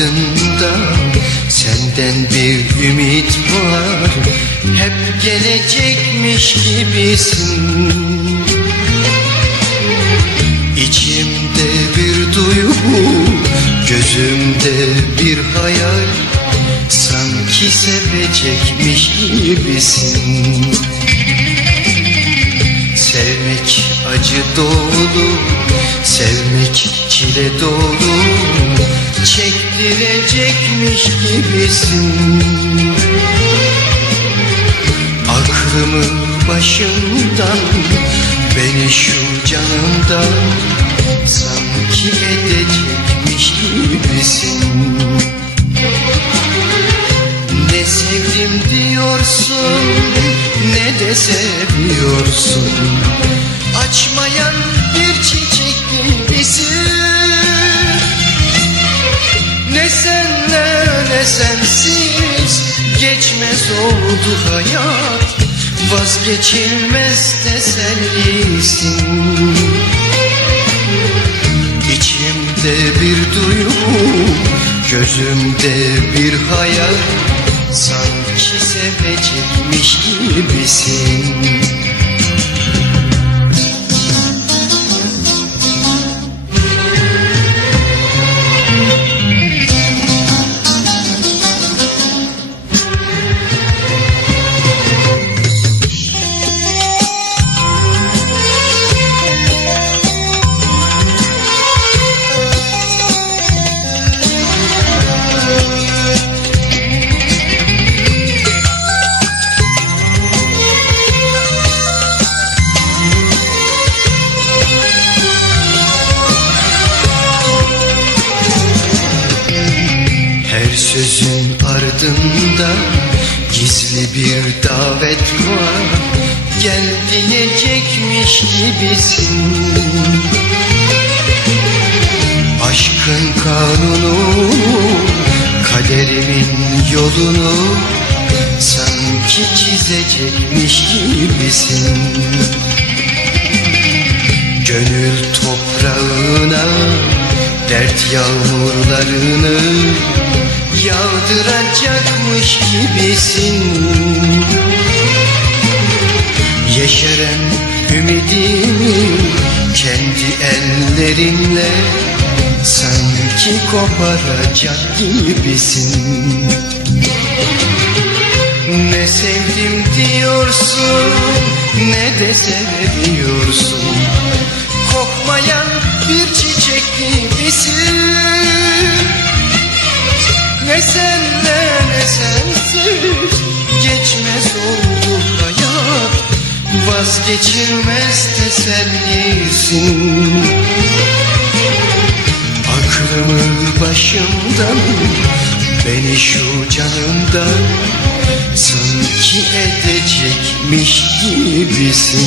ardında Senden bir ümit var. Hep gelecekmiş gibisin. İçimde bir duygu Gözümde bir hayal. Sanki sevecekmiş gibisin. Sevmek acı dolu Sevmek çile dolu. Çektirecekmiş gibisin. Aklımı başımdan Beni şu canımdan Sanki edecekmiş gibisin. Ne sevdim diyorsun Ne de seviyorsun. Açmayan bir çiçek gibisin sensiz Geçmez oldu hayat Vazgeçilmez tesellisin. İçimde bir duygu Gözümde bir hayal Sanki sevecekmiş gibisin sözün ardında gizli bir davet var. Gel diyecekmiş gibisin. Aşkın kanunu, kaderimin yolunu Sanki çizecekmiş gibisin. Gönül toprağına dert yağmurlarını yağdıracakmış gibisin. Yeşeren ümidimi kendi ellerinle sanki koparacak gibisin. Ne sevdim diyorsun ne de seviyorsun Kokmayan bir çiçek gibisin Ne senle ne sensiz geçmez oldu hayat Vazgeçilmez tesellisin Aklımı başımdan Beni şu canımdan Sanki edecekmiş gibisin